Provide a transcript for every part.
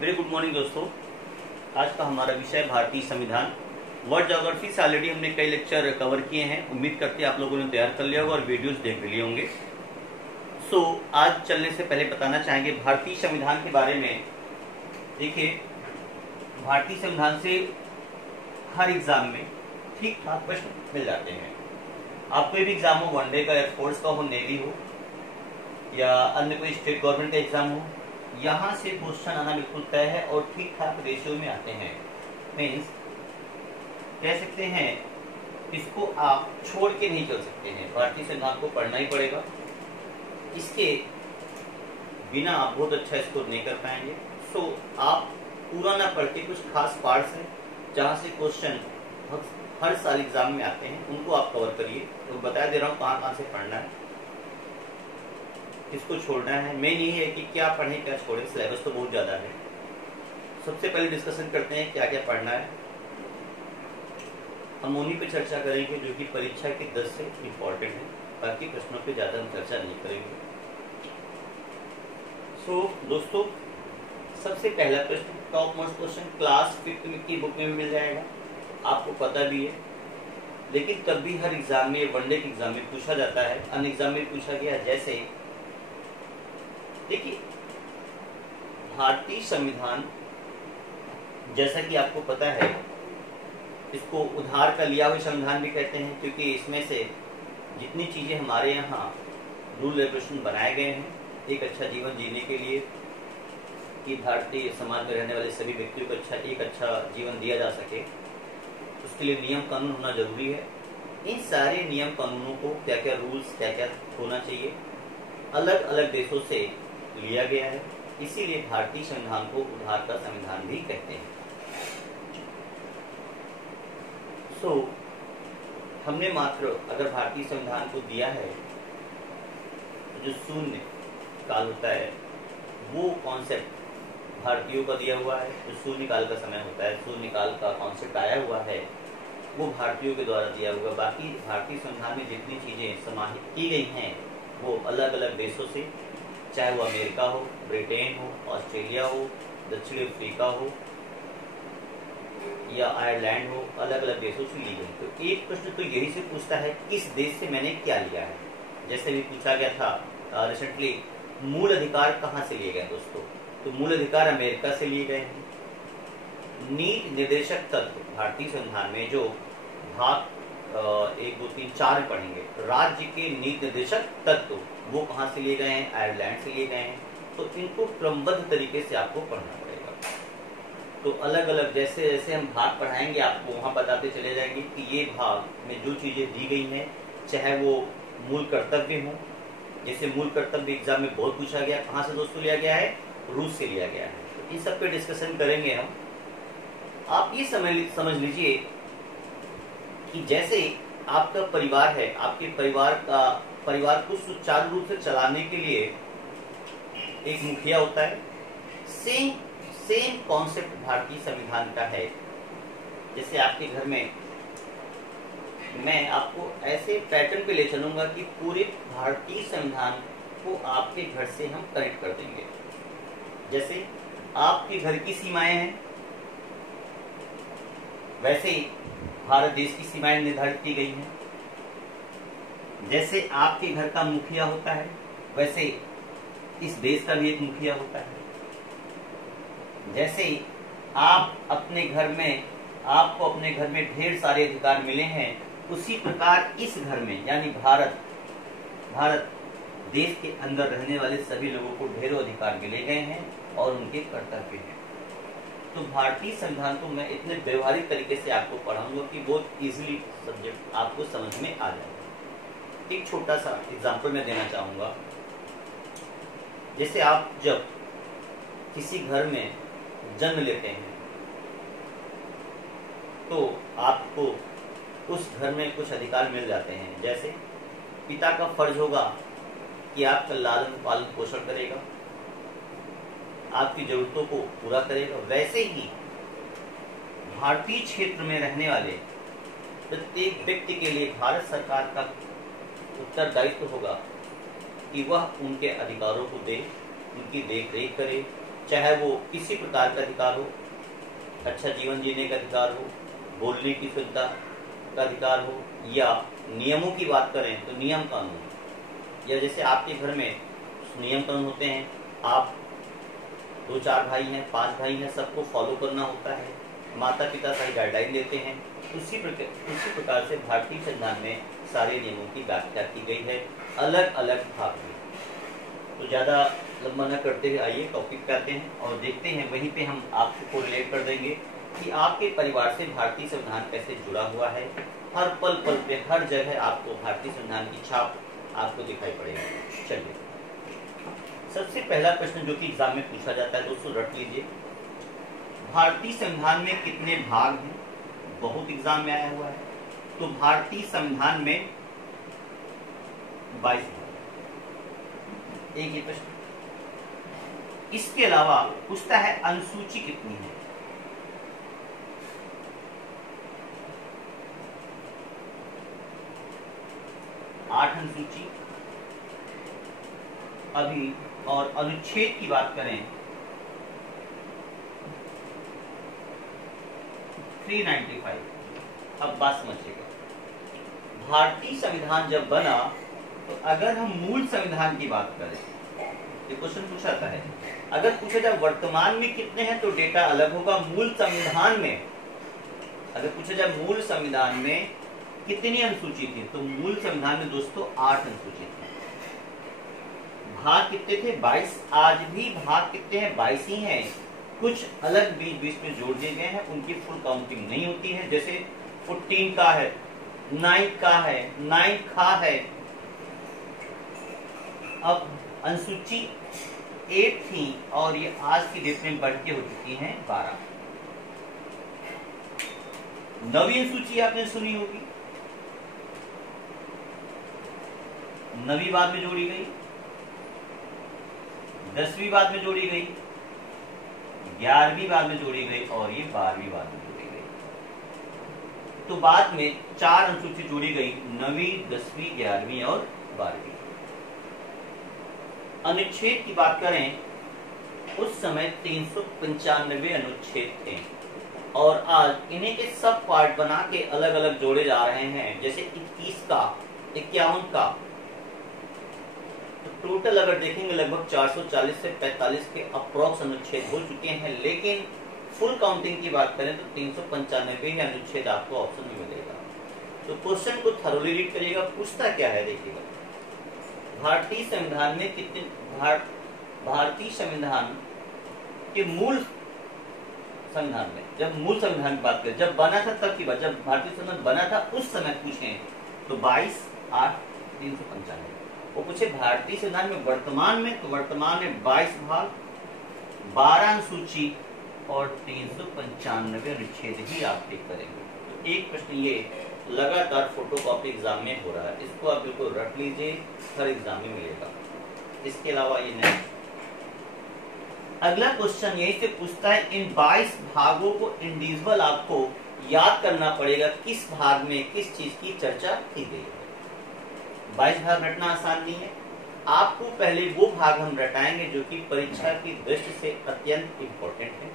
Very good morning दोस्तों। आज का हमारा विषय भारतीय संविधान। वर्ल्ड ज्योग्राफी से ऑलरेडी हमने कई लेक्चर कवर किए हैं। उम्मीद करते हैं आप लोगों ने तैयार कर लिया होगा और वीडियोस देख लिए होंगे। आज चलने से पहले बताना चाहेंगे भारतीय संविधान के बारे में। देखिए, भारतीय संविधान से हर एग्जाम में ठीक ठाक प्रश्न मिल जाते हैं। आप कोई भी एग्जाम हो, वनडे का, एयरफोर्स का हो, नेवी हो या अन्य कोई स्टेट गवर्नमेंट का एग्जाम हो, यहाँ से क्वेश्चन आना बिल्कुल तय है और ठीक ठाक रेशियो में आते हैं। मीन्स कह सकते हैं इसको आप छोड़ के नहीं चल सकते हैं। भारतीय संविधान को पढ़ना ही पड़ेगा, इसके बिना आप बहुत अच्छा स्कोर नहीं कर पाएंगे। आप पूरा ना पढ़ के कुछ खास पार्ट्स हैं जहाँ से क्वेश्चन हर साल एग्जाम में आते हैं, उनको आप कवर करिए। तो बता दे रहा हूँ कहाँ कहाँ से पढ़ना है, किसको छोड़ना है। मेन यही है कि क्या पढ़ें क्या छोड़ें, सिलेबस तो बहुत ज्यादा है। सबसे पहले डिस्कशन करते हैं क्या क्या पढ़ना है। हम उन्हीं पे चर्चा करेंगे जो कि परीक्षा के 10 से इम्पोर्टेंट है, बाकी प्रश्नों पे ज्यादा हम चर्चा नहीं करेंगे। दोस्तों, सबसे पहला प्रश्न, top most question, class 5th की बुक में भी मिल जाएगा, आपको पता भी है। लेकिन तब भी हर एग्जाम में, वनडे के एग्जाम में पूछा जाता है, अन्य एग्जाम में पूछा गया। जैसे देखिए, भारतीय संविधान जैसा कि आपको पता है, इसको उधार का लिया हुआ संविधान भी कहते हैं, क्योंकि इसमें से जितनी चीजें हमारे यहाँ रूल रेगुलेशन बनाए गए हैं एक अच्छा जीवन जीने के लिए, कि भारतीय समाज में रहने वाले सभी व्यक्तियों को एक अच्छा जीवन दिया जा सके, उसके लिए नियम कानून होना जरूरी है। इन सारे नियम कानूनों को क्या क्या रूल्स क्या क्या होना चाहिए, अलग अलग देशों से लिया गया है। इसीलिए भारतीय संविधान को उधार का संविधान भी कहते हैं। हमने मात्र अगर भारतीय संविधान को दिया है तो जो शून्य काल होता है वो कॉन्सेप्ट भारतीयों का दिया हुआ है। जो शून्य काल का समय होता है, शून्य काल का कॉन्सेप्ट आया हुआ है, वो भारतीयों के द्वारा दिया हुआ। बाकी भारतीय संविधान में जितनी चीजें समाहित की गई हैं वो अलग अलग देशों से, चाहे वो अमेरिका हो, ब्रिटेन हो, ऑस्ट्रेलिया हो, दक्षिण अफ्रीका हो या आयरलैंड हो, अलग अलग देशों से ली गई। तो एक प्रश्न तो यही से पूछता है किस देश से मैंने क्या लिया है। जैसे भी पूछा गया था रिसेंटली, मूल अधिकार कहाँ से लिए गए दोस्तों, तो मूल अधिकार अमेरिका से लिए गए हैं। नीति निर्देशक तत्व भारतीय संविधान में जो भाग 1, 2, 3, 4 पढ़ेंगे, राज्य के नीति निर्देशक तत्व वो कहाँ से लिए गए हैं, आयरलैंड से लिए गए हैं। तो इनको क्रमबद्ध तरीके से आपको पढ़ना पड़ेगा। तो अलग अलग जैसे जैसे हम भाग पढ़ाएंगे आपको वहाँ बताते चले जाएंगे कि ये भाग में जो चीजें दी गई हैं, चाहे वो मूल कर्तव्य हो, जैसे मूल कर्तव्य एग्जाम में बहुत पूछा गया, कहाँ से दोस्तों लिया गया है, रूस से लिया गया है। तो इन सब पे डिस्कशन करेंगे हम। आप ये समझ लीजिए कि जैसे आपका परिवार है, आपके परिवार को सुचारू रूप से चलाने के लिए एक मुखिया होता है। सेम कॉन्सेप्ट भारतीय संविधान का है। जैसे आपके घर में, मैं आपको ऐसे पैटर्न पे ले चलूंगा कि पूरे भारतीय संविधान को आपके घर से हम कनेक्ट कर देंगे। जैसे आपके घर की सीमाएं हैं, वैसे ही भारत देश की सीमाएं निर्धारित की गई हैं। जैसे आपके घर का मुखिया होता है, वैसे इस देश का भी एक मुखिया होता है। जैसे आपको अपने घर में ढेर सारे अधिकार मिले हैं, उसी प्रकार इस घर में यानी भारत देश के अंदर रहने वाले सभी लोगों को ढेरों अधिकार मिले गए हैं और उनके कर्तव्य हैं। तो भारतीय संविधान को मैं इतने व्यवहारिक तरीके से आपको पढ़ाऊंगा कि बहुत इजीली सब्जेक्ट आपको समझ में आ जाएगा। एक छोटा सा एग्जांपल मैं देना चाहूंगा। जैसे आप जब किसी घर में जन्म लेते हैं तो आपको उस घर में कुछ अधिकार मिल जाते हैं। जैसे पिता का फर्ज होगा कि आपका लालन पालन पोषण करेगा, आपकी जरूरतों को पूरा करेगा। वैसे ही भारतीय क्षेत्र में रहने वाले प्रत्येक व्यक्ति के लिए भारत सरकार का उत्तरदायित्व होगा कि वह उनके अधिकारों को दे, उनकी देख रेख करे, चाहे वो किसी प्रकार का अधिकार हो, अच्छा जीवन जीने का अधिकार हो, बोलने की सुविधा का अधिकार हो, या नियमों की बात करें तो नियम कानून, या जैसे आपके घर में नियम कानून होते हैं, आप 2-4 भाई हैं, 5 भाई हैं, सबको फॉलो करना होता है, माता पिता सारी गाइडलाइन देते हैं। उसी प्रकार से भारतीय संविधान में सारे नियमों की व्याख्या की गई है अलग अलग भाग में। तो ज्यादा लंबा न करते हुए आइए टॉपिक पे आते हैं और देखते हैं, वहीं पे हम आपको रिलेट कर देंगे कि आपके परिवार से भारतीय संविधान कैसे जुड़ा हुआ है। हर पल पल पे हर जगह आपको भारतीय संविधान की छाप आपको दिखाई पड़ेगी। चलिए, सबसे पहला प्रश्न जो कि एग्जाम में पूछा जाता है दोस्तों, रट लीजिए, भारतीय संविधान में कितने भाग हैं? बहुत एग्जाम में आया हुआ है। तो भारतीय संविधान में 22 भाग, एक ही प्रश्न। इसके अलावा पूछता है अनुसूची कितनी है? आठ अनुसूची अभी, और अनुच्छेद की बात करें 395। अब बात समझिएगा, भारतीय संविधान जब बना तो अगर हम मूल संविधान की बात करें, ये क्वेश्चन पूछा जाता है, अगर पूछा जाए वर्तमान में कितने हैं तो डेटा अलग होगा। मूल संविधान में अगर पूछा जाए मूल संविधान में कितनी अनुसूची थी, तो मूल संविधान में दोस्तों 8 अनुसूची थी। भाग कितने थे? 22। आज भी भाग कितने हैं? 22 ही हैं। कुछ अलग बीच बीच में जोड़ दिए गए हैं, उनकी फुल काउंटिंग नहीं होती है। जैसे 14 का है, 9 का है, 9 खा है। अब अनुसूची 8 थी और ये आज की डेट में बढ़ के हो चुकी हैं 12। नवी अनुसूची आपने सुनी होगी, नवी बाद में जोड़ी गई, 10वीं बाद में जोड़ी गई, 11वीं बाद में जोड़ी गई और ये 12वीं बाद में जोड़ी गई। तो बाद में 4 अनुसूची जोड़ी गई, 9वीं, 10वीं, 11वीं और 12वीं। अनुच्छेद की बात करें उस समय 395 अनुच्छेद थे और आज इन्हीं के सब पार्ट बना के अलग अलग जोड़े जा रहे हैं। जैसे 21 का, 51 का, तो टोटल अगर देखेंगे लगभग 440 से 45 के अप्रोक्स अनुच्छेद हो चुके हैं। लेकिन फुल काउंटिंग की बात करें तो 395 अनुच्छेद आपको ऑप्शन में मिलेगा। तो क्वेश्चन को थरोली रीड करिएगा, पूछता क्या है देखिएगा, भारतीय संविधान में कितने भारतीय संविधान के मूल संविधान में, जब मूल संविधान की बात करें, जब बना था तब की बात, जब भारतीय संविधान बना था उस समय पूछे तो 22, 8, 395। वो पूछे भारतीय संविधान में वर्तमान में, तो वर्तमान में 22 भाग, 12 अनुसूची और 395 अनुच्छेद ही आप टिक करेंगे। तो एक प्रश्न ये लगातार फोटोकॉपी एग्जाम में हो रहा है, इसको आप बिल्कुल रख लीजिए, हर एग्जाम में मिलेगा। इसके अलावा ये नहीं। अगला क्वेश्चन यही से पूछता है, इन 22 भागों को इंडिविजुअल आपको याद करना पड़ेगा, किस भाग में किस चीज की चर्चा की गई है। 22 भाग रटना आसान नहीं है, आपको पहले वो भाग हम रटाएंगे जो कि परीक्षा की दृष्टि से अत्यंत इंपॉर्टेंट है।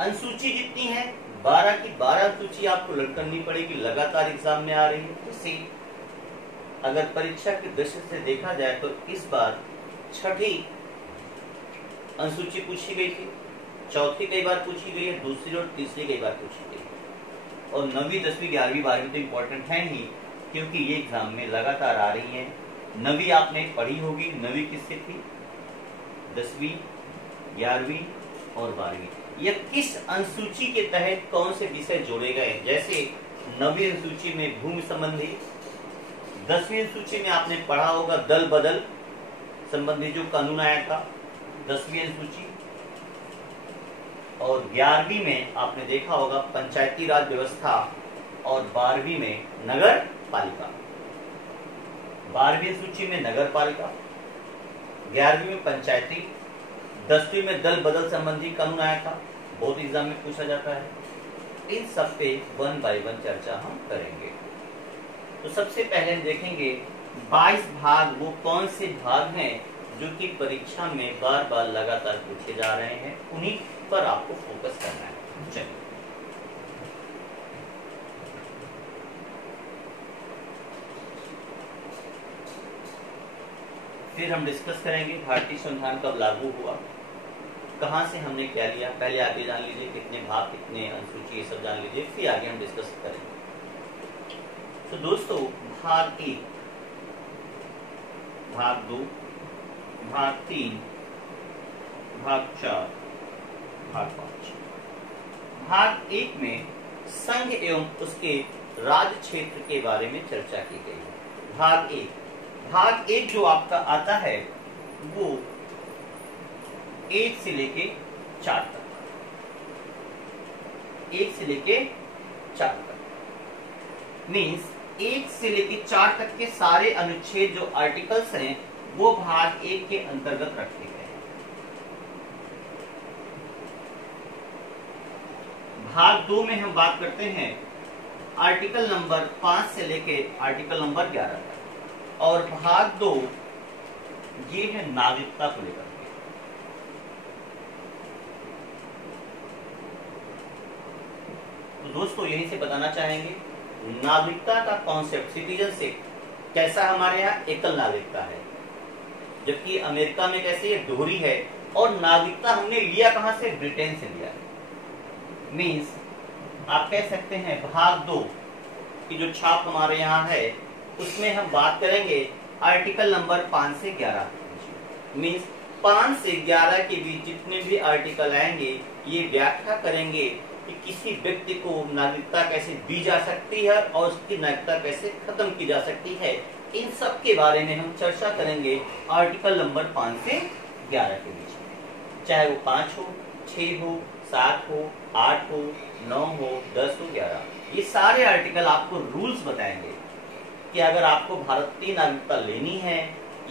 अनुसूची जितनी है 12 की 12 अनुसूची आपको लर्न करनी पड़ेगी, लगातार एग्जाम में आ रही है। इसी अगर परीक्षा की दृष्टि से देखा जाए तो इस बार 6ठी अनुसूची पूछी गई थी, 4थी कई बार पूछी गई है, 2री और 3री कई बार पूछी गई है, और 9वीं, 10वीं, 11वीं, 12वीं तो इंपॉर्टेंट है ही, क्योंकि ये एग्जाम में लगातार आ रही है। 9वीं आपने पढ़ी होगी, 9वीं किससे थी? 10वीं, 11वीं और 12वीं। यह किस अनुसूची के तहत कौन से विषय जोड़े गए? जैसे 9वीं अनुसूची में भूमि संबंधी, 10वीं अनुसूची में आपने पढ़ा होगा दल बदल संबंधी जो कानून आया था, 10वीं अनुसूची, और 11वीं में आपने देखा होगा पंचायती राज व्यवस्था, और 12वीं में नगर पालिका। 12वीं अनुसूची में नगर पालिका, 11वीं में पंचायती, 10वीं में दल बदल संबंधी कानून आया था, बहुत एग्जाम में पूछा जाता है। इन सब पे 1 बाय 1 चर्चा हम करेंगे। तो सबसे पहले हम देखेंगे 22 भाग वो कौन से भाग हैं जो कि परीक्षा में बार बार लगातार पूछे जा रहे हैं, उन्हीं पर आपको फोकस करना है। चलिए फिर हम डिस्कस करेंगे भारतीय संविधान कब लागू हुआ, कहाँ से हमने क्या लिया, पहले आगे जान लीजिए कितने भाग कितने अनुसूची, ये सब जान लीजिए, फिर आगे हम डिस्कस करेंगे। तो दोस्तों भाग 1, भाग 2, भाग 3, भाग 4, भाग 5। भाग 1 में संघ एवं उसके राज्य क्षेत्र के बारे में चर्चा की गई है। भाग 1 जो आपका आता है वो 1 से लेके 4 तक, 1 से लेके 4 तक मीन्स 1 से लेके 4 तक के सारे अनुच्छेद जो आर्टिकल्स हैं वो भाग 1 के अंतर्गत रखे गए हैं। भाग 2 में हम बात करते हैं आर्टिकल नंबर 5 से लेके आर्टिकल नंबर 11 तक, और भाग 2 ये है नागरिकता को लेकर के। तो दोस्तों यहीं से बताना चाहेंगे नागरिकता का कॉन्सेप्ट, सिटीजनशिप कैसा हमारे यहाँ एकल नागरिकता है, जबकि अमेरिका में कैसे ये दोहरी है, और नागरिकता हमने लिया कहां से, ब्रिटेन से लिया। मीन्स आप कह सकते हैं भाग 2 की जो छाप हमारे यहाँ है उसमें हम बात करेंगे आर्टिकल नंबर 5 से 11। मीन्स 5 से 11 के बीच जितने भी आर्टिकल आएंगे ये व्याख्या करेंगे कि किसी व्यक्ति को नागरिकता कैसे दी जा सकती है और उसकी नागरिकता कैसे खत्म की जा सकती है। इन सब के बारे में हम चर्चा करेंगे आर्टिकल नंबर 5 से 11 के बीच में, चाहे वो 5 हो, 6 हो, 7 हो, 8 हो, 9 हो, 10 हो, 11। ये सारे आर्टिकल आपको रूल्स बताएंगे कि अगर आपको भारतीय नागरिकता लेनी है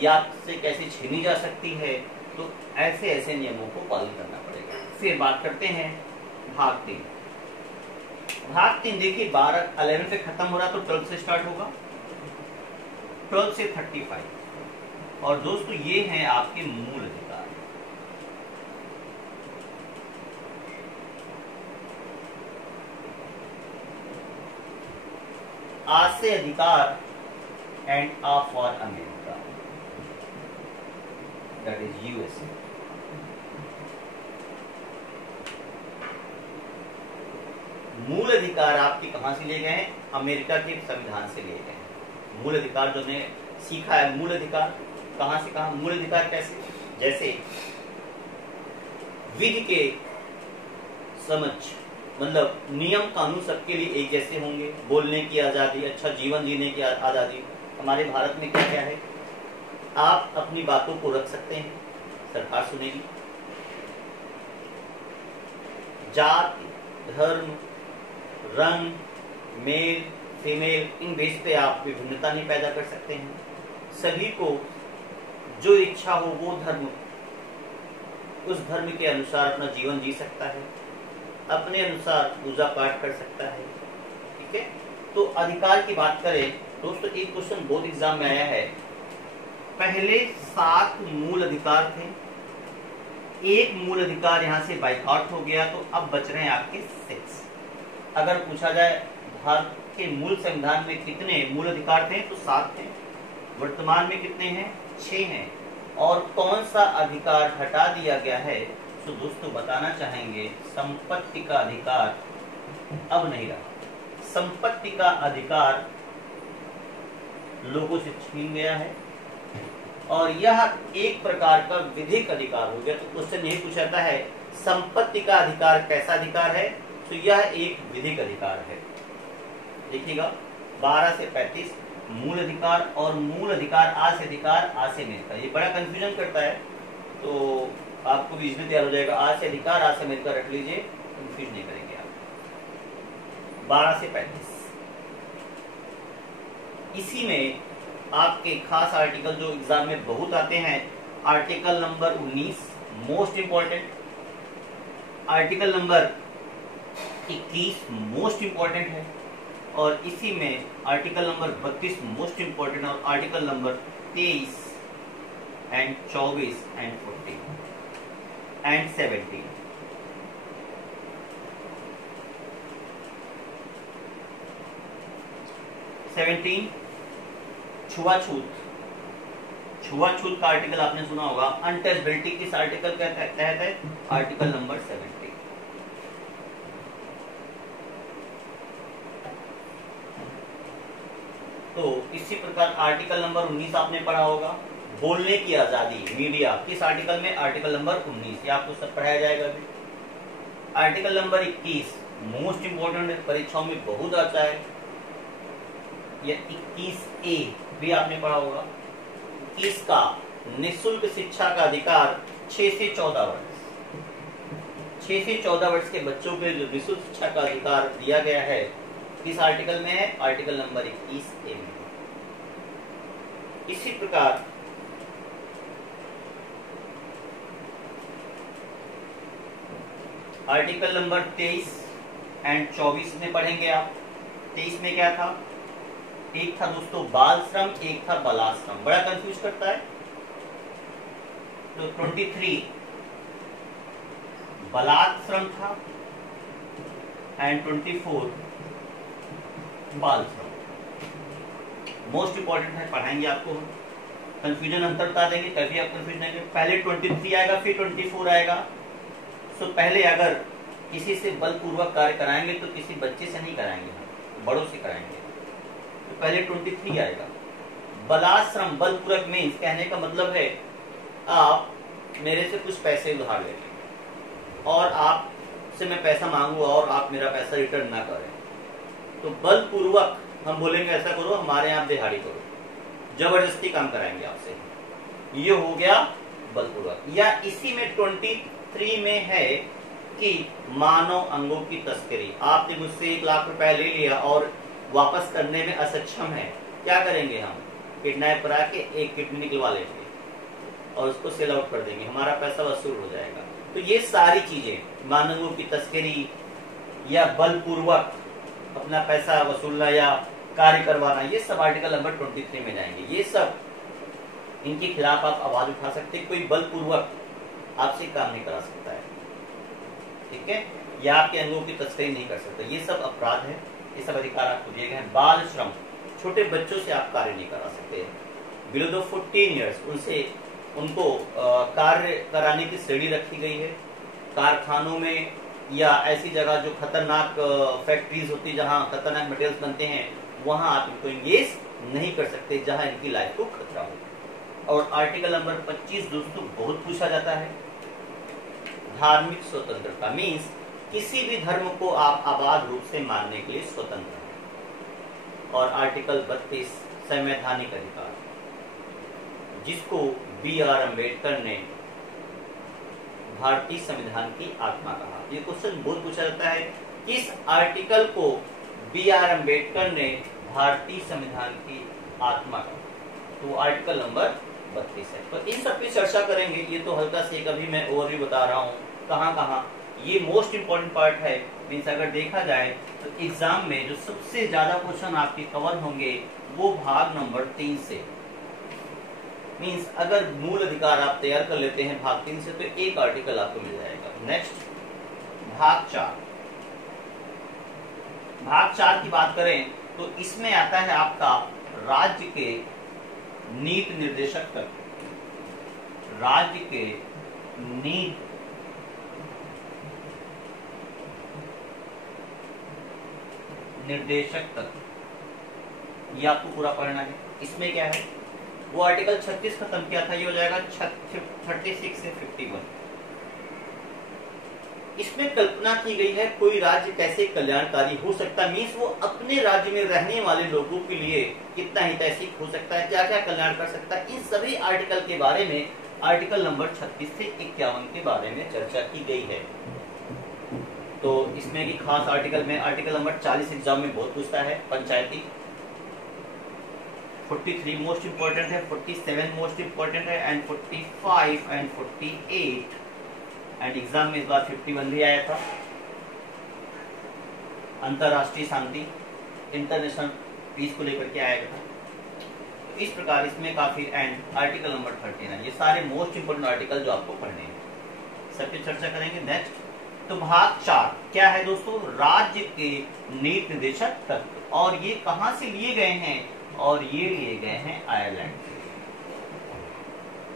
या आपसे कैसे छीनी जा सकती है, तो ऐसे ऐसे नियमों को पालन करना पड़ेगा। फिर बात करते हैं भाग 3। भाग 3 देखिए 11 से खत्म हो रहा तो 12 से स्टार्ट होगा, 12 से 35। और दोस्तों ये हैं आपके मूल अधिकार। आज से अधिकार and are for America, that is USA। मूल अधिकार आपके कहां से लिए गए हैं, अमेरिका के संविधान से लिए गए हैं। मूल अधिकार जो हमने सीखा है, मूल अधिकार कहां से कहां, मूल अधिकार कैसे, जैसे विधि के समझ, मतलब नियम कानून सबके लिए एक जैसे होंगे, बोलने की आजादी, अच्छा जीवन जीने की आजादी। हमारे भारत में क्या क्या है, आप अपनी बातों को रख सकते हैं, सरकार सुनेगी। जाति, धर्म, रंग, मेल फीमेल, इन बेस पे आप विभिन्नता नहीं पैदा कर सकते हैं। सभी को जो इच्छा हो वो धर्म, उस धर्म के अनुसार अपना जीवन जी सकता है, अपने अनुसार पूजा पाठ कर सकता है। ठीक है, तो अधिकार की बात करें दोस्तों, एक क्वेश्चन बोर्ड एग्जाम में आया है, पहले 7 मूल अधिकार थे, एक मूल अधिकार यहां से बाइकआउट हो गया, तो अब बच रहे हैं आपके 6। अगर पूछा जाए भारत के मूल संविधान में कितने मूल अधिकार थे, तो 7 थे। वर्तमान में कितने हैं, 6 हैं। और कौन सा अधिकार हटा दिया गया है, तो दोस्तों बताना चाहेंगे संपत्ति का अधिकार अब नहीं रहा। संपत्ति का अधिकार लोगों से छीन गया है और यह एक प्रकार का विधिक अधिकार हो गया। तो क्वेश्चन यही पूछा जाता है संपत्ति का अधिकार कैसा अधिकार है, तो यह एक विधिक अधिकार है। देखिएगा 12 से 35 मूल अधिकार, और मूल अधिकार आ से अधिकार, आ से अमेरिका, ये बड़ा कंफ्यूजन करता है, तो आपको भी इसमें तैयार हो जाएगा। आ से अधिकार, आ से अमेरिका रख लीजिए, कंफ्यूज नहीं करेंगे आप। 12 से 35 इसी में आपके खास आर्टिकल जो एग्जाम में बहुत आते हैं, article number 19 most important, article number 21 most important है, और इसी में आर्टिकल नंबर 32 मोस्ट इंपॉर्टेंट, और article number 23 and 24 and 40 and 17। छुआछूत, छुआछूत का आर्टिकल आपने सुना होगा। अनटचबिलिटी किस आर्टिकल के तहत है? Article number 70। तो इसी प्रकार आर्टिकल नंबर 19 आपने पढ़ा होगा, बोलने की आजादी, मीडिया, किस आर्टिकल में? Article number 19। ये आपको सब पढ़ाया जाएगा अभी। आर्टिकल नंबर 21 मोस्ट इंपोर्टेंट है, परीक्षाओं में बहुत आता है। ये 21A भी आपने पढ़ा होगा। 21 का निःशुल्क शिक्षा का अधिकार 6 से 14 वर्ष, 6 से 14 वर्ष के बच्चों के जो निःशुल्क शिक्षा का अधिकार दिया गया है किस आर्टिकल में है? आर्टिकल नंबर 21A में। इसी प्रकार आर्टिकल नंबर 23 एंड 24 में पढ़ेंगे आप। 23 में क्या था? एक था दोस्तों बाल श्रम, एक था बालाश्रम। बड़ा कंफ्यूज करता है। तो 23 बालाश्रम था एंड 24 बाल श्रम। मोस्ट इंपॉर्टेंट है, पढ़ाएंगे आपको। कंफ्यूजन अंतर बता देंगे तभी आप कंफ्यूज नहीं होंगे। पहले 23 आएगा फिर 24 आएगा। तो पहले अगर किसी से बलपूर्वक कार्य कराएंगे तो किसी बच्चे से नहीं कराएंगे, बड़ों से कराएंगे। तो पहले 23 आएगा। बलाश्रम, बलपूर्वक मीन्स कहने का मतलब है आप मेरे से कुछ पैसे उधार लेंगे और आपसे मैं पैसा मांगू और आप मेरा पैसा रिटर्न ना करें, तो बलपूर्वक हम बोलेंगे ऐसा करो, हमारे यहाँ दिहाड़ी करो, जबरदस्ती काम कराएंगे आपसे। ये हो गया बलपूर्वक। या इसी में 23 में है कि मानव अंगों की तस्करी। आपने मुझसे 1 लाख रुपए ले लिया और वापस करने में असक्षम है, क्या करेंगे हम? किडनैप करा के एक किडनी निकलवा लेंगे और उसको सेल आउट कर देंगे, हमारा पैसा वसूल हो जाएगा। तो ये सारी चीजें, मानवों की तस्करी या बलपूर्वक अपना पैसा वसूलना या कार्य करवाना, ये सब आर्टिकल नंबर 23 में जाएंगे। ये सब इनके खिलाफ आप आवाज उठा सकते, कोई बलपूर्वक आपसे काम नहीं करा सकता है, ठीक है, या आपके अंगों की तस्करी नहीं कर सकता। ये सब अपराध है, ये सब अधिकार आपको दिए गए हैं। बाल श्रम, छोटे बच्चों से आप कार्य नहीं करा सकते। बिलो द 14 ईयर्स उनको कार्य कराने की श्रेणी रखी गई है। कारखानों में या ऐसी जगह जो खतरनाक फैक्ट्रीज होती है जहां खतरनाक मटेरियल्स बनते हैं, वहां आप इनको इंगेज नहीं कर सकते जहां इनकी लाइफ को खतरा हो। और आर्टिकल नंबर 25 दोस्तों बहुत पूछा जाता है। धार्मिक स्वतंत्रता मीन्स किसी भी धर्म को आप आबाद रूप से मानने के लिए स्वतंत्र हैं। और आर्टिकल 32 संवैधानिक अधिकार, जिसको B.R. अम्बेडकर ने भारतीय संविधान की आत्मा कहा। ये क्वेश्चन बहुत पूछा जाता है, किस आर्टिकल को B.R. अम्बेडकर ने भारतीय संविधान की आत्मा कहा? तो आर्टिकल नंबर 32 है। तो इन सब की चर्चा करेंगे। ये तो हल्का से कभी मैं ओवरव्यू बता रहा हूँ कहाँ ये मोस्ट इंपॉर्टेंट पार्ट है। मीन्स अगर देखा जाए तो एग्जाम में जो सबसे ज्यादा क्वेश्चन आपके कवर होंगे वो भाग नंबर 3 से। मीन्स अगर मूल अधिकार आप तैयार कर लेते हैं भाग 3 से तो एक आर्टिकल आपको मिल जाएगा। नेक्स्ट भाग 4। भाग 4 की बात करें तो इसमें आता है आपका राज्य के नीति निर्देशक तक। राज्य के नीति निर्देशक तक, ये आपको पूरा पढ़ना है। इसमें क्या है, वो आर्टिकल 36 खत्म किया था, ये हो जाएगा 36 से 51। इसमें कल्पना की गई है कोई राज्य कैसे कल्याणकारी हो सकता है। मीन्स वो अपने राज्य में रहने वाले लोगों के लिए कितना हितैषी हो सकता है, क्या क्या कल्याण कर सकता है। इन सभी आर्टिकल के बारे में आर्टिकल नंबर 36 से 51 के बारे में चर्चा की गई है। तो इसमें की खास आर्टिकल में आर्टिकल नंबर 40 एग्जाम में बहुत पूछता है, पंचायती। 43 मोस्ट इंपोर्टेंट है, 47 मोस्ट इंपोर्टेंट है एंड 45 एंड 48 एंड एग्जाम में इस बार 51 भी आया था। अंतरराष्ट्रीय शांति, इंटरनेशनल पीस को लेकर के आया था। इस प्रकार इसमें काफी एंड आर्टिकल नंबर 13 है। ये सारे मोस्ट इंपोर्टेंट आर्टिकल जो आपको पढ़ने हैं, सब पे चर्चा करेंगे। नेक्स्ट तो भाग 4 क्या है दोस्तों, राज्य के नीति निर्देशक तत्व, और ये कहां से लिए गए हैं, और ये लिए गए हैं आयरलैंड से।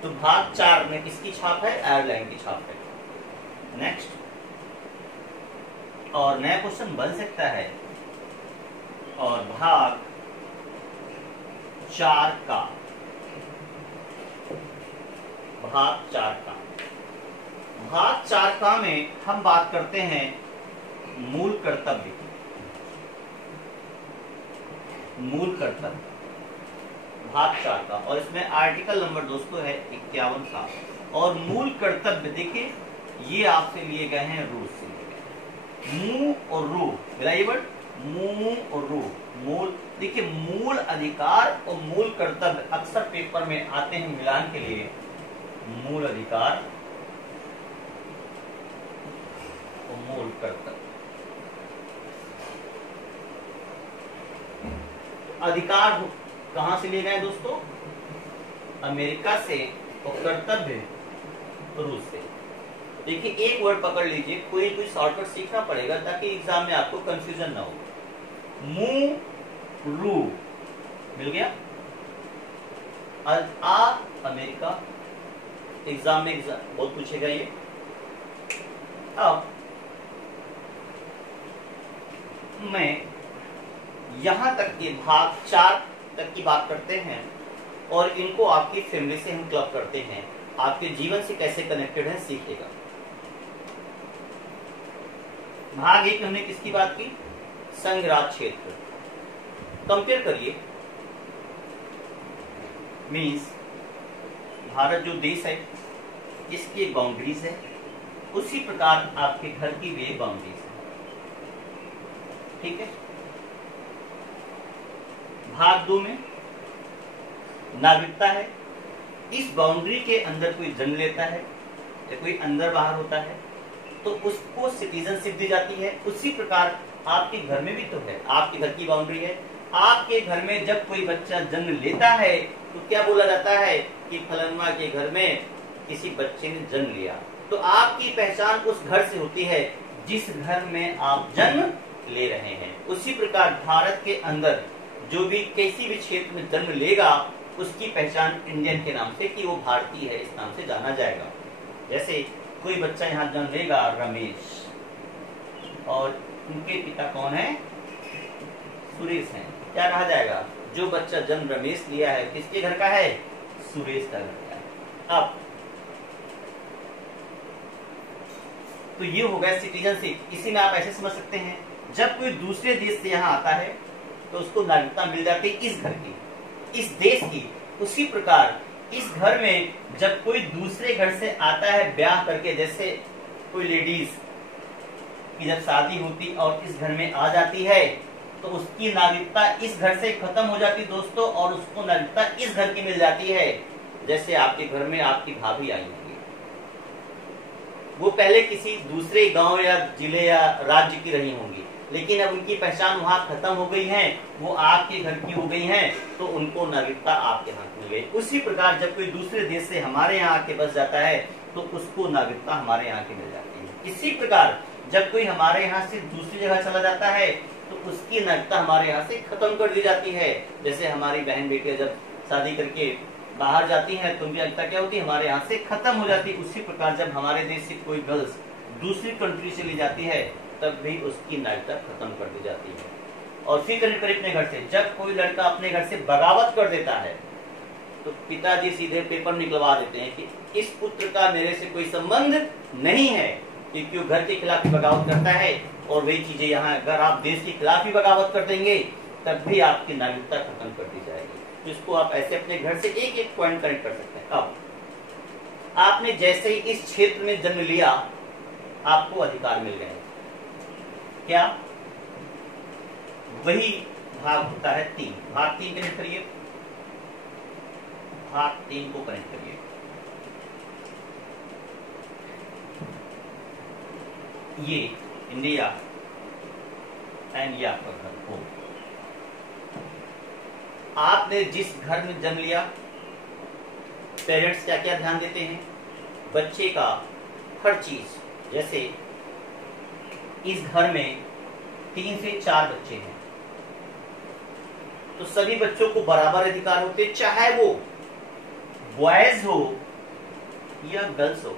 तो भाग 4 में किसकी छाप है, आयरलैंड की छाप है। नेक्स्ट, और नया क्वेश्चन बन सकता है, और भाग 4 का, भाग 4 का, भाग 4 का में हम बात करते हैं मूल कर्तव्य की। मूल कर्तव्य भाग 4 का, और इसमें आर्टिकल नंबर दोस्तों है 51 का। और मूल कर्तव्य देखिए ये आपसे लिए गए हैं रूस से लिए गए, मुंह और रू मिलाइए वर्ड, मुंह और रू। मूल देखिए, मूल अधिकार और मूल कर्तव्य अक्सर पेपर में आते हैं मिलान के लिए। मूल अधिकार और मूल कर्तव्य। अधिकार कहां से लिए गए दोस्तों, अमेरिका से, और कर्तव्य रूस से। देखिए एक वर्ड पकड़ लीजिए, कोई शॉर्टकट सीखना पड़ेगा ताकि एग्जाम में आपको कंफ्यूजन ना हो। मू रू मिल गया, आ अमेरिका, एग्जाम में बहुत पूछेगा ये। अब मैं यहां तक के भाग 4 तक की बात करते हैं, और इनको आपकी फैमिली से हम क्लब करते हैं, आपके जीवन से कैसे कनेक्टेड है सीखेगा। भाग 1 हमने किसकी बात की, संघ राज क्षेत्र। कंपेयर करिए, मीन्स भारत जो देश है इसकी एक बाउंड्रीज है, उसी प्रकार आपके घर की भी एक बाउंड्रीज है, ठीक है। भाग 2 में नागरिकता है, इस बाउंड्री के अंदर कोई जन्म लेता है या कोई अंदर बाहर होता है तो उसको सिटीजनशिप दी जाती है। उसी प्रकार आपके घर में भी तो है, आपके घर की बाउंड्री है, आपके घर में जब कोई बच्चा जन्म लेता है तो क्या बोला जाता है कि फलनमा के घर में किसी बच्चे ने जन्म लिया। तो आपकी पहचान उस घर से होती है जिस घर में आप जन्म ले रहे हैं। उसी प्रकार भारत के अंदर जो भी किसी भी क्षेत्र में जन्म लेगा उसकी पहचान इंडियन के नाम से, कि वो भारतीय है, इस नाम से जाना जाएगा। जैसे कोई बच्चा यहाँ जन्म लेगा रमेश, और उनके पिता कौन है, सुरेश हैं, क्या कहा जाएगा, जो बच्चा जन्म रमेश लिया है किसके घर का है, सुरेश का घर का है। अब तो ये हो गया सिटीजनशिप। इसी में आप ऐसे समझ सकते हैं, जब कोई दूसरे देश से यहाँ आता है तो उसको नागरिकता मिल जाती है इस घर की, इस देश की। उसी प्रकार इस घर में जब कोई दूसरे घर से आता है ब्याह करके, जैसे कोई लेडीज की जब शादी होती और इस घर में आ जाती है तो उसकी नागरिकता इस घर से खत्म हो जाती दोस्तों, और उसको नागरिकता इस घर की मिल जाती है। जैसे आपके घर में आपकी भाभी आई होंगी, वो पहले किसी दूसरे गांव या जिले या राज्य की रही होंगी, लेकिन अब उनकी पहचान वहां खत्म हो गई है, वो आपके घर की हो गई है, तो उनको नागरिकता आपके हाथ मिल गई। उसी प्रकार जब कोई दूसरे देश से हमारे यहाँ आके बस जाता है तो उसको नागरिकता हमारे यहाँ की मिल जाती है। इसी प्रकार जब कोई हमारे यहाँ से दूसरी जगह चला जाता है तो उसकी नागरिकता हमारे यहाँ से खत्म कर दी जाती है। जैसे हमारी बहन बेटियां जब शादी करके बाहर जाती हैं तो उनकी नागरिकता क्या होती है, हमारे यहाँ से खत्म हो जाती है। उसी प्रकार जब हमारे देश से कोई गर्ल्स दूसरी कंट्री से ली जाती है तब भी उसकी नागरिकता खत्म कर दी जाती है। और फिर कनेक्ट करें अपने घर से, जब कोई लड़का अपने घर से बगावत कर देता है तो पिताजी सीधे पेपर निकलवा देते हैं कि इस पुत्र का मेरे से कोई संबंध नहीं है, क्योंकि वो घर के खिलाफ ही बगावत करता है। और वही चीजें यहाँ, अगर आप देश के खिलाफ ही बगावत कर देंगे तब भी आपकी नागरिकता खत्म कर दी जाएगी। तो इसको आप ऐसे अपने घर से एक एक पॉइंट कनेक्ट कर सकते हैं। अब आपने जैसे ही इस क्षेत्र में जन्म लिया आपको अधिकार मिल गए, क्या, वही भाग होता है 3। भाग 3 कनेक्ट करिए, भाग 3 को कनेक्ट करिए। ये इंडिया एंड ये आपका घर हो। आपने जिस घर में जन्म लिया, पेरेंट्स क्या क्या ध्यान देते हैं? बच्चे का हर चीज, जैसे इस घर में 3 से 4 बच्चे हैं, तो सभी बच्चों को बराबर अधिकार होते, चाहे वो बॉयज हो या गर्ल्स हो।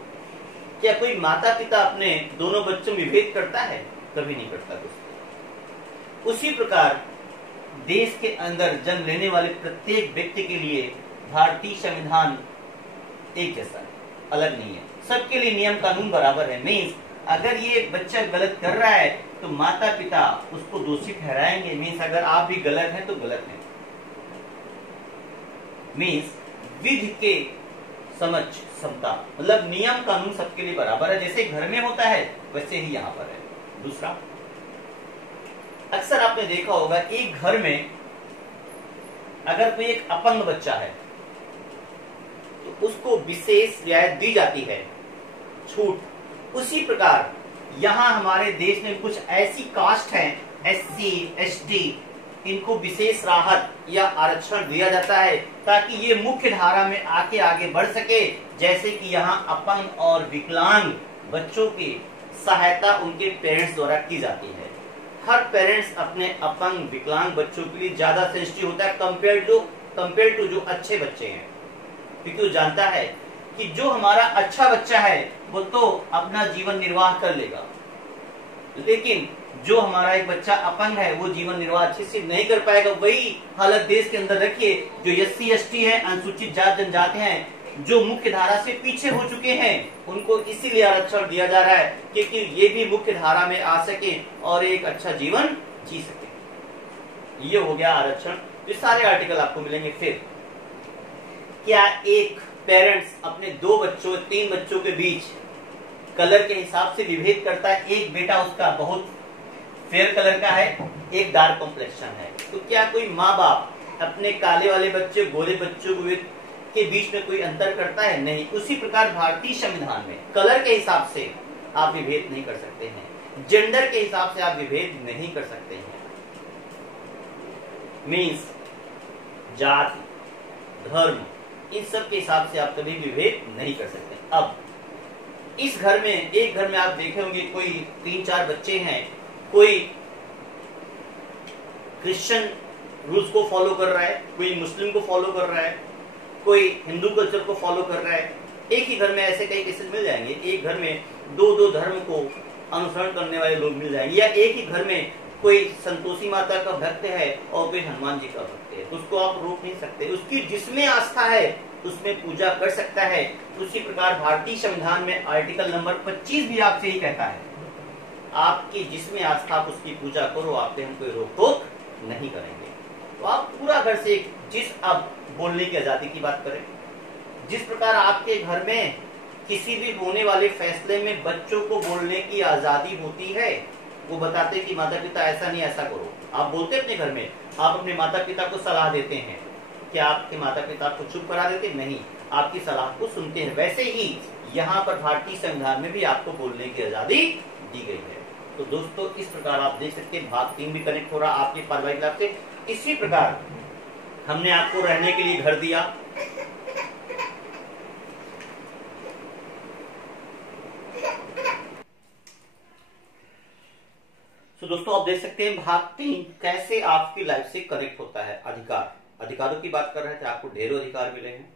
क्या कोई माता पिता अपने दोनों बच्चों में विभेद करता है? कभी नहीं करता दोस्तों। उसी प्रकार देश के अंदर जन्म लेने वाले प्रत्येक व्यक्ति के लिए भारतीय संविधान एक जैसा है, अलग नहीं है। सबके लिए नियम कानून बराबर है। मीन्स अगर ये बच्चा गलत कर रहा है तो माता पिता उसको दोषी ठहराएंगे। मीन्स अगर आप भी गलत हैं तो गलत हैं। मीन्स विधि के समझ समता, मतलब नियम कानून सबके लिए बराबर है। जैसे घर में होता है वैसे ही यहाँ पर है। दूसरा, अक्सर आपने देखा होगा एक घर में अगर कोई एक अपंग बच्चा है तो उसको विशेष रियायत दी जाती है, छूट। उसी प्रकार यहाँ हमारे देश में कुछ ऐसी कास्ट हैं, SC, ST, इनको विशेष राहत या आरक्षण दिया जाता है ताकि ये मुख्य धारा में आगे बढ़ सके। जैसे कि यहाँ अपंग और विकलांग बच्चों की सहायता उनके पेरेंट्स द्वारा की जाती है। हर पेरेंट्स अपने अपंग विकलांग बच्चों के लिए ज्यादा सेंसिटिव होता है कंपेयर टू जो अच्छे बच्चे हैं, क्योंकि वो जानता है कि जो हमारा अच्छा बच्चा है वो तो अपना जीवन निर्वाह कर लेगा, लेकिन जो हमारा एक बच्चा अपंग है वो जीवन निर्वाह अच्छे से नहीं कर पाएगा। वही हालत देश के अंदर रखिए, जो SC, ST है, अनुसूचित जाति जनजाति हैं, जो मुख्य धारा से पीछे हो चुके हैं, उनको इसीलिए आरक्षण दिया जा रहा है क्योंकि ये भी मुख्य धारा में आ सके और एक अच्छा जीवन जी सके। ये हो गया आरक्षण। ये सारे आर्टिकल आपको मिलेंगे। फिर क्या एक पेरेंट्स अपने 2 बच्चों 3 बच्चों के बीच कलर के हिसाब से विभेद करता है? एक बेटा उसका बहुत फेयर कलर का है, एक डार्क कॉम्प्लेक्शन है, तो क्या कोई माँ बाप अपने काले वाले बच्चे गोरे बच्चों के बीच में कोई अंतर करता है? नहीं। उसी प्रकार भारतीय संविधान में कलर के हिसाब से आप विभेद नहीं कर सकते हैं, जेंडर के हिसाब से आप विभेद नहीं कर सकते हैं। मीन्स जाति, धर्म, इन सब के हिसाब से आप कभी विभेद नहीं कर सकते। अब इस घर में, एक घर में आप देखे होंगे कोई 3-4 बच्चे हैं, कोई क्रिश्चियन रूल्स को फॉलो कर रहा है, कोई मुस्लिम को फॉलो कर रहा है, कोई हिंदू कल्चर को फॉलो कर रहा है। एक ही घर में ऐसे कई केसेस मिल जाएंगे। एक घर में 2 धर्म को अनुसरण करने वाले लोग मिल जाएंगे, या एक ही घर में कोई संतोषी माता का भक्त है और कोई हनुमान जी का भक्त है, उसको आप रोक नहीं सकते। उसकी जिसमें आस्था है उसमें पूजा कर सकता है। उसी प्रकार भारतीय संविधान में आर्टिकल नंबर 25 भी आपसे ही कहता है, आपकी जिसमें आस्था आप उसकी पूजा करो, आपसे हम कोई रोक टोक नहीं करेंगे। तो आप पूरा घर से, जिस अब बोलने की आजादी की बात करें, जिस प्रकार आपके घर में किसी भी होने वाले फैसले में बच्चों को बोलने की आजादी होती है, वो बताते कि माता पिता ऐसा नहीं ऐसा करो, आप बोलते अपने घर में, आप अपने माता पिता को सलाह देते हैं, क्या आपके माता पिता आपको चुप करा देते? नहीं, आपकी सलाह को सुनते हैं। वैसे ही यहाँ पर भारतीय संविधान में भी आपको बोलने की आजादी दी गई है। तो दोस्तों इस प्रकार आप देख सकते हैं भाग 3 भी कनेक्ट हो रहा आपके पारिवारिक लाभ से। इसी प्रकार हमने आपको रहने के लिए घर दिया, तो दोस्तों आप देख सकते हैं भाग 3 कैसे आपकी लाइफ से कनेक्ट होता है। अधिकारों की बात कर रहे थे, आपको ढेरों अधिकार मिले हैं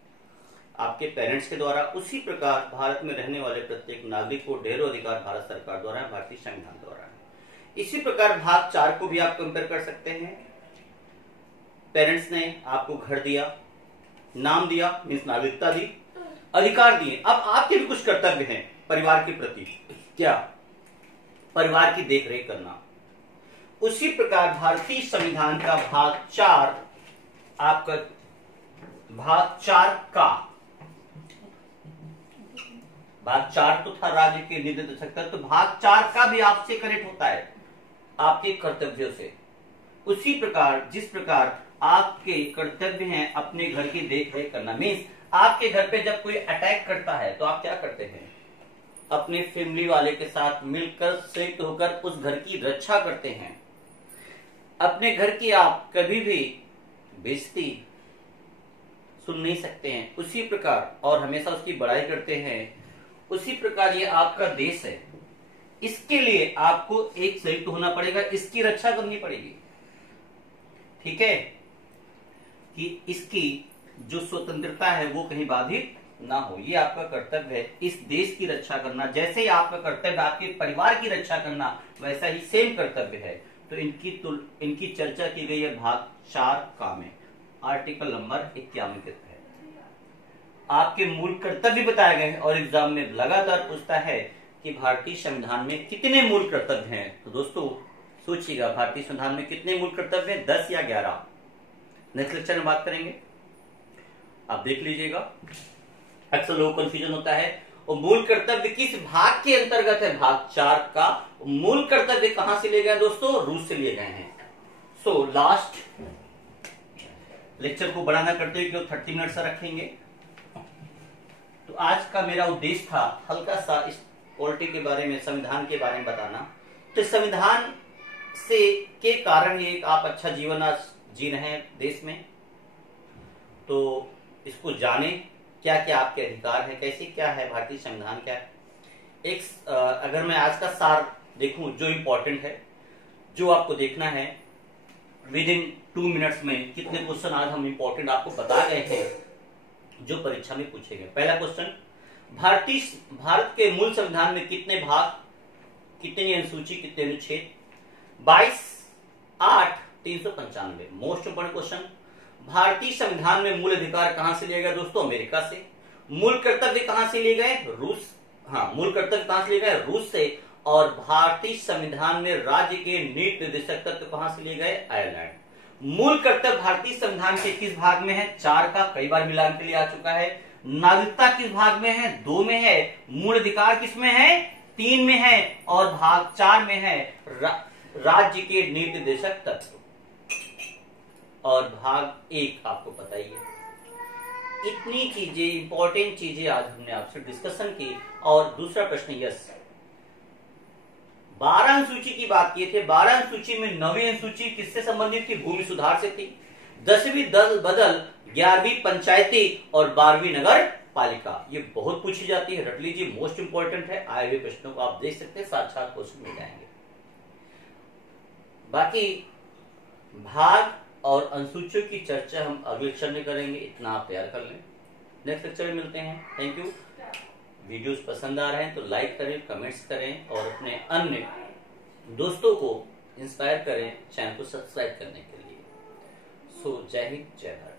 आपके पेरेंट्स के द्वारा। उसी प्रकार भारत में रहने वाले प्रत्येक नागरिक को ढेरों अधिकार भारत सरकार द्वारा, भारतीय संविधान द्वारा है। इसी प्रकार भाग 4 को भी आप कंपेयर कर सकते हैं। पेरेंट्स ने आपको घर दिया, नाम दिया, मीन्स नागरिकता दी, अधिकार दिए। अब आपके भी कुछ कर्तव्य हैं परिवार के प्रति। क्या? परिवार की देखरेख करना। उसी प्रकार भारतीय संविधान का भाग 4 आपका, भाग 4 तो था राज्य के निर्देश सकता, तो भाग 4 का भी आपसे कनेक्ट होता है आपके कर्तव्यों से। उसी प्रकार जिस प्रकार आपके कर्तव्य हैं अपने घर की देखरेख करना, मीन्स आपके घर पे जब कोई अटैक करता है तो आप क्या करते हैं? अपने फैमिली वाले के साथ मिलकर संयुक्त होकर उस घर की रक्षा करते हैं। अपने घर की आप कभी भी बेइज्जती सुन नहीं सकते हैं, उसी प्रकार और हमेशा उसकी बड़ाई करते हैं, उसी प्रकार ये आपका देश है। इसके लिए आपको एक संयुक्त होना पड़ेगा, इसकी रक्षा करनी पड़ेगी, ठीक है, कि इसकी जो स्वतंत्रता है वो कहीं बाधित ना हो। ये आपका कर्तव्य है, इस देश की रक्षा करना। जैसे ही आपका कर्तव्य आपके परिवार की रक्षा करना, वैसा ही सेम कर्तव्य है। तो इनकी चर्चा की गई है भाग 4 का में, आर्टिकल नंबर 51 के तहत आपके मूल कर्तव्य बताए गए हैं। और एग्जाम में लगातार पूछता है कि भारतीय संविधान में कितने मूल कर्तव्य हैं। तो दोस्तों सोचिएगा, भारतीय संविधान में कितने मूल कर्तव्य हैं, 10 या 11? नेक्स्ट लेक्चर में बात करेंगे, आप देख लीजिएगा। अक्सर लोगों को कंफ्यूजन होता है और मूल कर्तव्य किस भाग के अंतर्गत है, भाग 4 का। मूल कर्तव्य कहां से लिए गए दोस्तों, रूस से लिए गए हैं। सो लास्ट लेक्चर को बड़ा ना करते हुए केवल 30 मिनट से रखेंगे। तो आज का मेरा उद्देश्य था हल्का सा इस पॉलिटी के बारे में, संविधान के बारे में बताना। तो संविधान से के कारण ये आप अच्छा जीवन आज जी रहे हैं देश में, तो इसको जाने, क्या क्या आपके अधिकार है, कैसे क्या है भारतीय संविधान क्या है। एक अगर मैं आज का सार देखूं जो इंपॉर्टेंट है, जो आपको देखना है विद इन 2 मिनट्स में, कितने क्वेश्चन आज हम इंपॉर्टेंट आपको बता गए हैं जो परीक्षा में पूछे गए। पहला क्वेश्चन, भारत के मूल संविधान में कितने भाग, कितनी अनुसूची, कितने अनुच्छेद? 22, 8, 395। मोस्ट इंपोर्टेंट क्वेश्चन, भारतीय संविधान में मूल अधिकार कहां से लिए गए दोस्तों, अमेरिका से। मूल कर्तव्य कहां से लिए गए, रूस, हाँ मूल कर्तव्य कहां से लिए गए, रूस से। और भारतीय संविधान में राज्य के नीति निर्देशक तत्व कहां से लिए गए, आयरलैंड। मूल कर्तव्य भारतीय संविधान के किस भाग में है, 4 का, कई बार मिलान के लिए आ चुका है। नागरिकता किस भाग में है, 2 में है। मूल अधिकार किस में है, 3 में है। और भाग 4 में है राज्य के नीति निर्देशक तत्व। और भाग 1 आपको पता ही है। इतनी चीजें, इंपॉर्टेंट चीजें आज हमने आपसे डिस्कशन की। और दूसरा प्रश्न, यस 12 अनुसूची की बात किए थे। 12 अनुसूची में 9वीं अनुसूची किससे संबंधित थी, भूमि सुधार से थी। 10वीं दल बदल, 11वीं पंचायती और 12वीं नगर पालिका। ये बहुत पूछी जाती है, रट लीजिए, मोस्ट इंपॉर्टेंट है। आए हुए प्रश्नों को आप देख सकते हैं, साक्षात क्वेश्चन मिल जाएंगे। बाकी भाग और अनुसूचियों की चर्चा हम अगले लेक्चर में करेंगे, इतना आप तैयार कर लें। नेक्स्ट लेक्चर में मिलते हैं, थैंक यू। वीडियोस पसंद आ रहे हैं तो लाइक करें, कमेंट्स करें और अपने अन्य दोस्तों को इंस्पायर करें चैनल को सब्सक्राइब करने के लिए। सो जय हिंद, जय भारत।